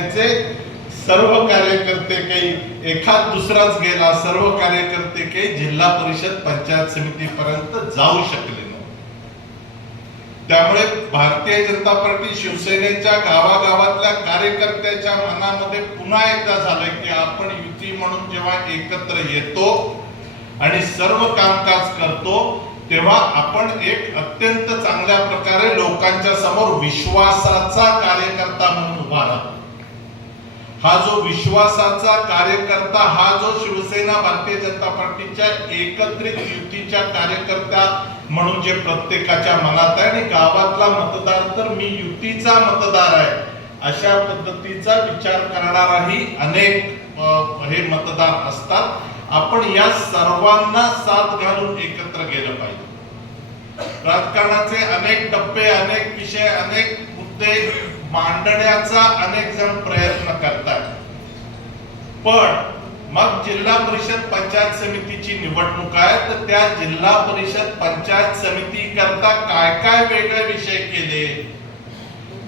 जिल्ह्याचे सर्व कार्यकर्ते, काही एखाद दुसराच गेला, सर्व कार्यकर्ते काही जिल्हा परिषद पंचायत समितीपर्यंत जाऊ शकले नाही. त्यामुळे भारतीय जनता पार्टी शिवसेनेच्या गावागावातल्या कार्यकर्त्याच्या मनामध्ये पुन्हा एकदा झालंय की आपण युती म्हणून जेव्हा एकत्र येतो आणि सर्व कामकाज करतो तेव्हा आपण एक अत्यंत चांगल्या प्रकारे लोकांच्या समोर विश्वासाचा कार्यकर्ता म्हणून उभा राहतो. हा जो विश्वासाचा कार्यकर्ता, हा जो शिवसेना भारतीय जनता पार्टीच्या एकत्रित युतीच्या कार्यकर्त्या म्हणून जे प्रत्येकाच्या मनात आहे, आणि गावातला मतदार तर मी युतीचा मतदार आहे अशा पद्धतीचा विचार करणाराही अनेक हे मतदार असतात. आपण या सर्वांना साथ घालून एकत्र गेलं पाहिजे. राजकारणाचे अनेक टप्पे, अनेक विषय, अनेक मुद्दे मांडण्याचा अनेक जण प्रयत्न करतात, पण मग जिल्हा परिषद पंचायत समितीची निवडणूक आहे तर त्या जिल्हा परिषद पंचायत समिती करता काय काय वेगळे विषय केले,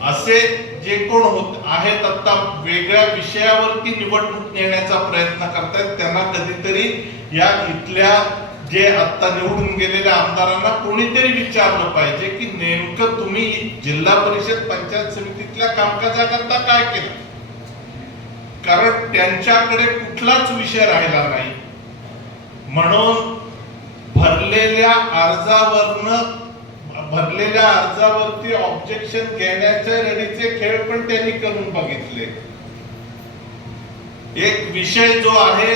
असे जे कोण आहेत आता वेगळ्या विषयावरती निवडणूक नेण्याचा प्रयत्न करतात त्यांना कधीतरी या इथल्या जे आता निवडून गेलेल्या आमदारांना कोणीतरी विचारलं पाहिजे की नेमकं तुम्ही जिल्हा परिषद पंचायत समितीतल्या कामकाजाकरता काय केलं. कारण त्यांच्याकडे कुठलाच विषय राहिला नाही, म्हणून भरलेल्या अर्जावरती ऑब्जेक्शन घेण्याचे रेडीचे खेळ पण त्यांनी करून बघितले. एक विषय जो आहे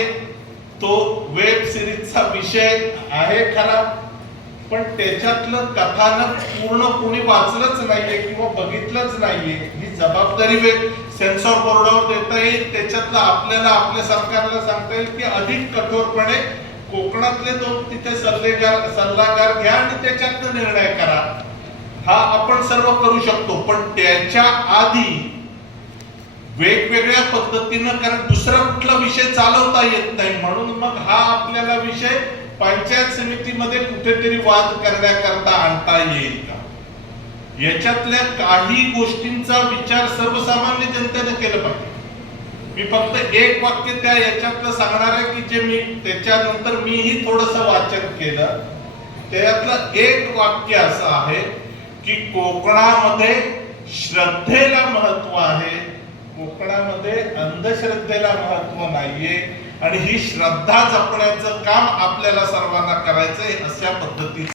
तो वेब सिरीजचा विषय आहे खरा, पण त्याच्यातलं कथानक पूर्ण कोणी वाचलंच नाहीये किंवा बघितलंच नाहीये. ही जबाबदारी सेन्सॉर बोर्डावर देता येईल, त्याच्यातलं आपल्याला आपल्या सरकारला सांगता येईल की अधिक कठोरपणे कोकणातले लोक तिथे सल्लागार घ्या आणि त्याच्यातनं निर्णय करा. हा आपण सर्व करू शकतो, पण त्याच्या आधी वेगवेगळ्या पद्धतीनं, कारण दुसरा कुठला विषय चालवता येत नाही, म्हणून मग हा आपल्याला विषय पंचायत समितीमध्ये कुठेतरी वाद करण्याकरता आणता येईल का, याच्यातल्या काही गोष्टींचा विचार सर्वसामान्य जनतेने केला पाहिजे. मी फक्त एक वाक्य त्या याच्यातलं सांगणार आहे की जे मी त्याच्यानंतर मीही थोडंसं वाचन केलं. त्यातलं एक वाक्य असं आहे की कोकणामध्ये श्रद्धेला महत्व आहे, कोकणामध्ये अंधश्रद्धेला महत्व नाहीये, आणि ही श्रद्धा जपण्याचं काम आपल्याला सर्वांना करायचंय अशा पद्धतीचं